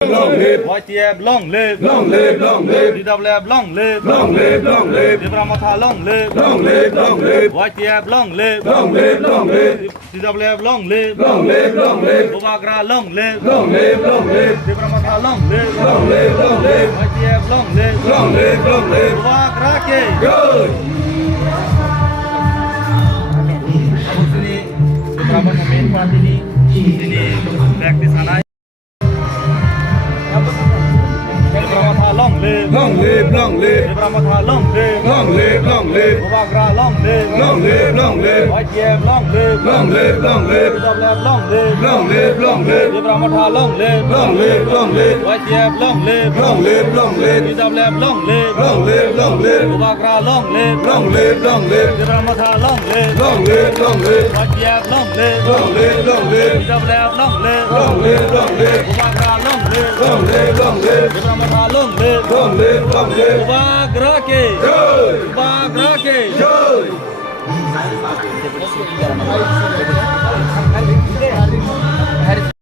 Long live, YTF long live, long live, long live, DWF long live, long live, long live, Debramatha long live, long live, long live, YTF long live, long live, long live, DWF long live, long live, long live, Bobagra long live, long live, long live, Debramatha long live, long live, long live, YTF long live, long live, long live. Bobagra ke. Good. Abang sini beberapa pemain part ini sini praktis sana. Debramatha long live, Long live, long live, Debramatha long live, long live, long live, Bobagra long live, long live, long live, YTF long live, long live, long live, DWF long live, long live, long live, Debramatha long live, long live, long live, YTF long live, long live, long live, DWF long live, long live, long live, Bobagra long live, long live, long live, Debramatha long live, long live, long live, YTF long live, long live, long live, DWF long live, long live, long live, Bobagra long live, long live, long live, Debramatha long live, long live, long live. Bobagra ke, Joy, Bobagra ke. joy.